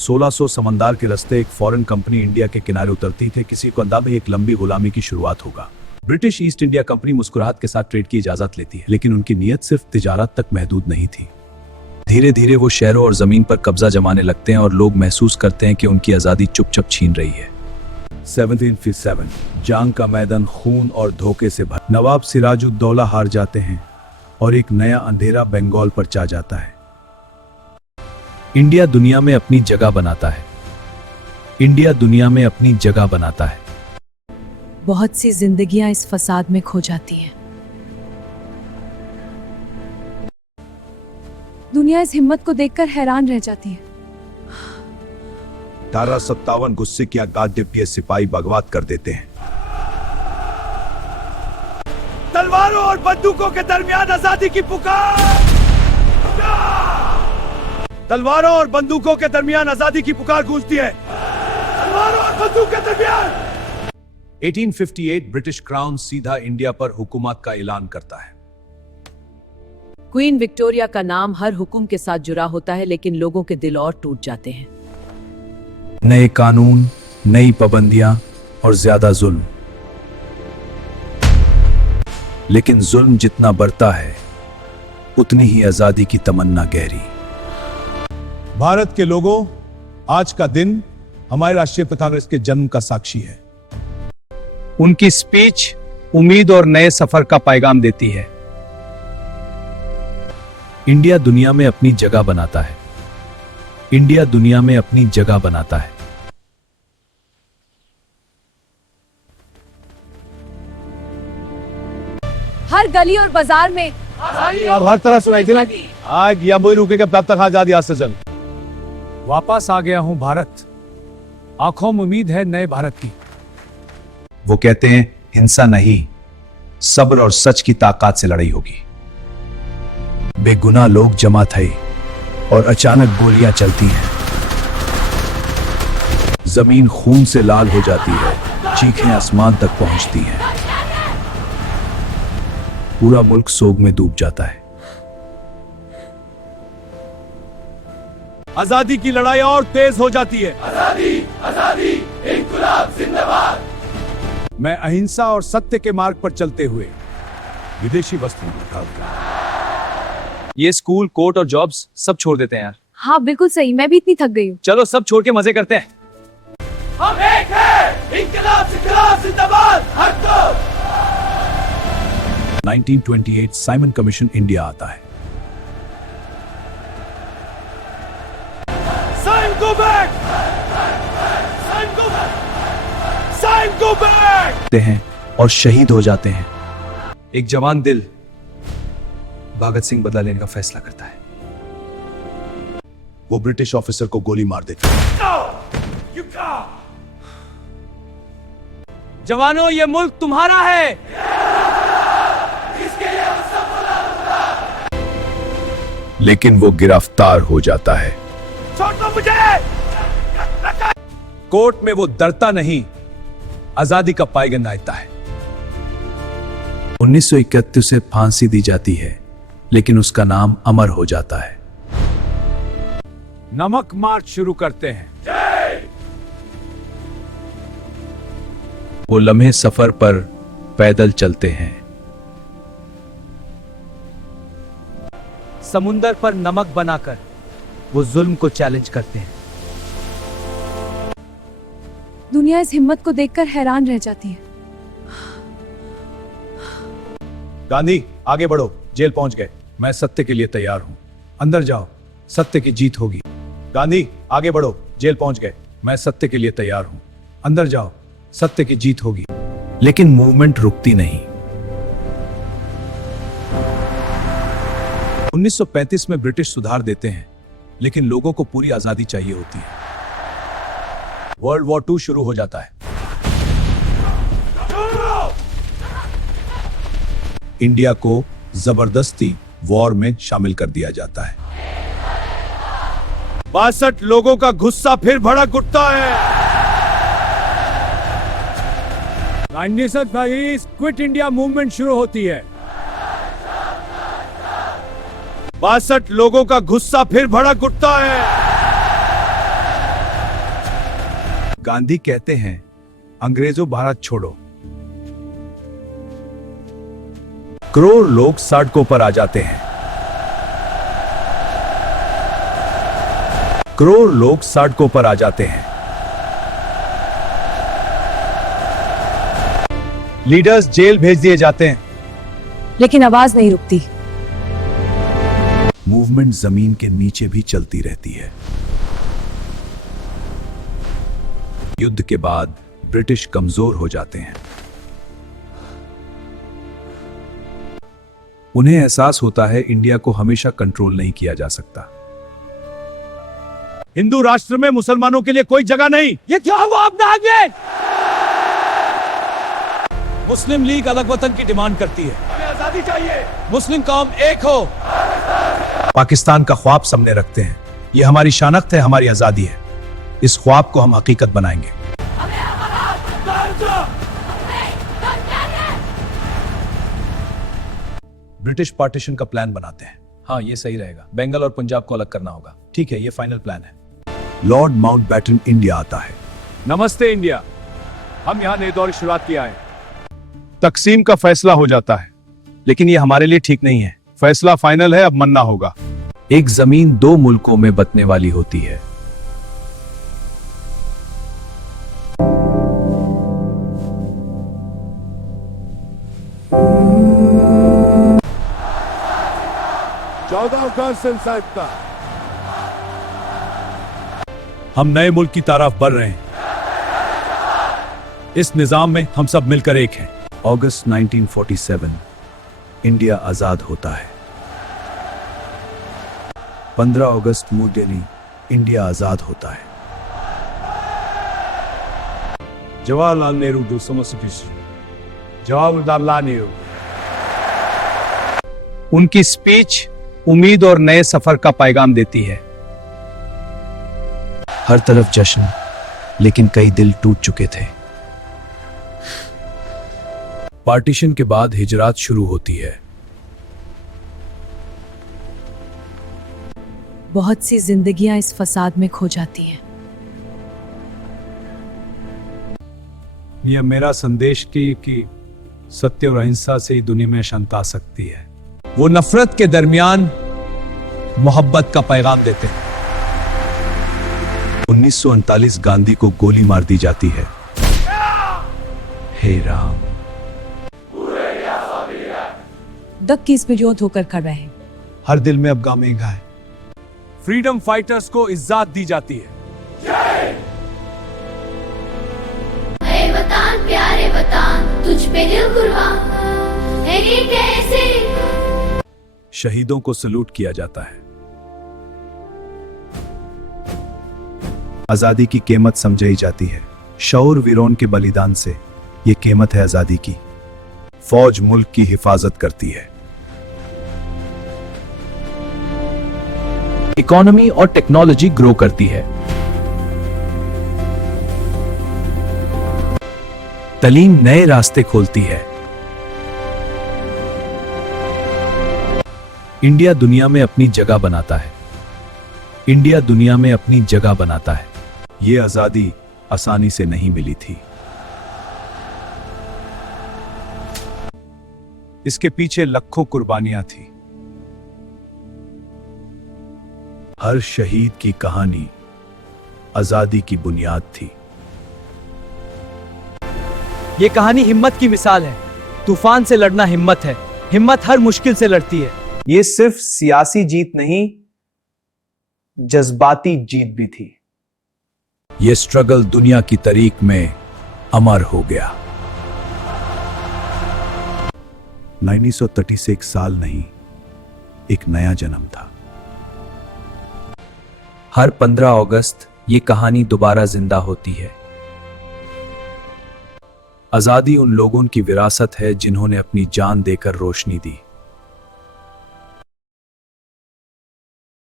1600 समंदर के रास्ते एक फॉरेन कंपनी इंडिया के किनारे उतरती थी। किसी को अंदाजा एक लंबी गुलामी की शुरुआत होगा। ब्रिटिश ईस्ट इंडिया कंपनी मुस्कुराहट के साथ ट्रेड की इजाजत लेती है, लेकिन उनकी नीयत सिर्फ तिजारत तक महदूद नहीं थी। धीरे धीरे वो शहरों और जमीन पर कब्जा जमाने लगते हैं और लोग महसूस करते हैं कि उनकी आजादी चुपचाप छीन रही है। 1757 जंग का मैदान खून और धोखे से भर। नवाब सिराजुद्दौला हार जाते हैं और एक नया अंधेरा बंगाल पर छा जाता है। इंडिया दुनिया में अपनी जगह बनाता है। इंडिया दुनिया में अपनी जगह बनाता है। बहुत सी जिंदगियां इस फसाद में खो जाती हैं। दुनिया इस हिम्मत को देखकर हैरान रह जाती है। 1857 गुस्से की गाद्य सिपाही बगवात कर देते हैं। तलवारों और बंदूकों के दरमियान आजादी की पुकार। तलवारों और बंदूकों के दरमियान आजादी की पुकार गूंजती है। तलवारों और बंदूक के दरमियान 1858 ब्रिटिश क्राउन सीधा इंडिया पर हुकूमत का ऐलान करता है। क्वीन विक्टोरिया का नाम हर हुक्म के साथ जुड़ा होता है, लेकिन लोगों के दिल और टूट जाते हैं। नए कानून, नई पाबंदियां और ज्यादा जुल्म। लेकिन जुल्म जितना बढ़ता है उतनी ही आजादी की तमन्ना गहरी। भारत के लोगों, आज का दिन हमारे राष्ट्रीय पिता कांग्रेस के जन्म का साक्षी है। उनकी स्पीच उम्मीद और नए सफर का पैगाम देती है। इंडिया दुनिया में अपनी जगह बनाता है। इंडिया दुनिया में अपनी जगह बनाता है। हर गली और बाजार में अब हर तरह सुनाई थी ना। आज या वही रुकेगा तब तक आजादी आज से जंग। वापस आ गया हूं भारत, आंखों में उम्मीद है नए भारत की। वो कहते हैं हिंसा नहीं, सब्र और सच की ताकत से लड़ाई होगी। बेगुनाह लोग जमा थे और अचानक गोलियां चलती हैं। जमीन खून से लाल हो जाती है, चीखें आसमान तक पहुंचती हैं। पूरा मुल्क सोग में डूब जाता है। आजादी की लड़ाई और तेज हो जाती है। आजादी, आजादी, इनकलाब जिंदाबाद। मैं अहिंसा और सत्य के मार्ग पर चलते हुए विदेशी वस्तुओं को उठाऊंगा। ये स्कूल, कोर्ट और जॉब्स सब छोड़ देते हैं यार। हाँ बिल्कुल सही, मैं भी इतनी थक गई हूँ। चलो सब छोड़ के मजे करते हैं। हम एक हैं, इनकलाब जिंदाबाद, हक दो। 1928 साइमन कमीशन इंडिया आता है। Simon go back, Simon go back, Simon go back हैं और शहीद हो जाते हैं। एक जवान दिल भगत सिंह बदला लेने का फैसला करता है। वो ब्रिटिश ऑफिसर को गोली मार देता है। जवानों, ये मुल्क तुम्हारा है। लेकिन वो गिरफ्तार हो जाता है। छोड़ दो मुझे। कोर्ट में वो डरता नहीं, आजादी का पैगाम देता है। 1931 से फांसी दी जाती है, लेकिन उसका नाम अमर हो जाता है। नमक मार्च शुरू करते हैं। वो लम्हे सफर पर पैदल चलते हैं। समुंदर पर नमक बनाकर वो जुल्म को चैलेंज करते हैं। दुनिया इस हिम्मत को देखकर हैरान रह जाती है। गांधी, आगे बढ़ो, जेल पहुंच गए। मैं सत्य के लिए तैयार हूं। अंदर जाओ, सत्य की जीत होगी। गांधी, आगे बढ़ो, जेल पहुंच गए। मैं सत्य के लिए तैयार हूं। अंदर जाओ, सत्य की जीत होगी। लेकिन मूवमेंट रुकती नहीं। 1935 में ब्रिटिश सुधार देते हैं, लेकिन लोगों को पूरी आजादी चाहिए होती है। वर्ल्ड वॉर 2 शुरू हो जाता है। इंडिया को जबरदस्ती वॉर में शामिल कर दिया जाता है। 62 लोगों का गुस्सा फिर भड़क उठता है। 1922 क्विट इंडिया मूवमेंट शुरू होती है। 62 लोगों का गुस्सा फिर भड़क उठता है। गांधी कहते हैं, अंग्रेजों भारत छोड़ो। करोड़ लोग सड़कों पर आ जाते हैं। करोड़ लोग सड़कों पर आ जाते हैं। लीडर्स जेल भेज दिए जाते हैं। लेकिन आवाज नहीं रुकती। मूवमेंट जमीन के नीचे भी चलती रहती है। युद्ध के बाद ब्रिटिश कमजोर हो जाते हैं। उन्हें एहसास होता है इंडिया को हमेशा कंट्रोल नहीं किया जा सकता। हिंदू राष्ट्र में मुसलमानों के लिए कोई जगह नहीं। ये क्या हुआ अपना आगे? मुस्लिम लीग अलग वतन की डिमांड करती है। हमें आजादी चाहिए। मुस्लिम कौम एक हो। पाकिस्तान का ख्वाब सामने रखते हैं। ये हमारी शानख्त है, हमारी आजादी है। इस ख्वाब को हम हकीकत बनाएंगे। ब्रिटिश पार्टीशन का प्लान बनाते हैं। हाँ, ये सही रहेगा। बंगाल और पंजाब को अलग करना होगा। ठीक है, ये फाइनल प्लान है। लॉर्ड माउंटबेटन इंडिया आता है। नमस्ते इंडिया, हम यहाँ नए दौर की शुरुआत किया है। तकसीम का फैसला हो जाता है, लेकिन ये हमारे लिए ठीक नहीं है। फैसला फाइनल है, अब मन्ना होगा। एक जमीन दो मुल्कों में बंटने वाली होती है। हम नए मुल्क की तरफ बढ़ रहे हैं। इस निजाम में हम सब मिलकर एक हैं। अगस्त 1947 इंडिया आजाद होता है। 15 अगस्त मुर्देनी इंडिया आजाद होता है। जवाहरलाल नेहरू जवाहरलाल नेहरू उनकी स्पीच उम्मीद और नए सफर का पैगाम देती है। हर तरफ जश्न, लेकिन कई दिल टूट चुके थे। पार्टीशन के बाद हिजरात शुरू होती है। बहुत सी जिंदगियां इस फसाद में खो जाती हैं। यह मेरा संदेश कि सत्य और अहिंसा से ही दुनिया में शांति आ सकती है। वो नफरत के दरमियान मोहब्बत का पैगाम देते हैं। 1939 गांधी को गोली मार दी जाती है। हे राम। दक की इसमें जोत होकर खड़ा है। हर दिल में अब गामेगा है। फ्रीडम फाइटर्स को इज्जत दी जाती है। ऐ वतन प्यारे वतन, तुझ पे दिल कुर्बान है, ये कैसे? शहीदों को सलूट किया जाता है। आजादी की कीमत समझाई जाती है। शौर वीरों के बलिदान से ये कीमत है आजादी की। फौज मुल्क की हिफाजत करती है। इकोनॉमी और टेक्नोलॉजी ग्रो करती है। तालीम नए रास्ते खोलती है। इंडिया दुनिया में अपनी जगह बनाता है। इंडिया दुनिया में अपनी जगह बनाता है। ये आजादी आसानी से नहीं मिली थी। इसके पीछे लाखों कुर्बानियां थी। हर शहीद की कहानी आजादी की बुनियाद थी। ये कहानी हिम्मत की मिसाल है। तूफान से लड़ना हिम्मत है। हिम्मत हर मुश्किल से लड़ती है। ये सिर्फ सियासी जीत नहीं, जज्बाती जीत भी थी। ये स्ट्रगल दुनिया की तारीख में अमर हो गया। 1930 से एक साल नहीं, एक नया जन्म था। हर 15 अगस्त ये कहानी दोबारा जिंदा होती है। आजादी उन लोगों की विरासत है जिन्होंने अपनी जान देकर रोशनी दी।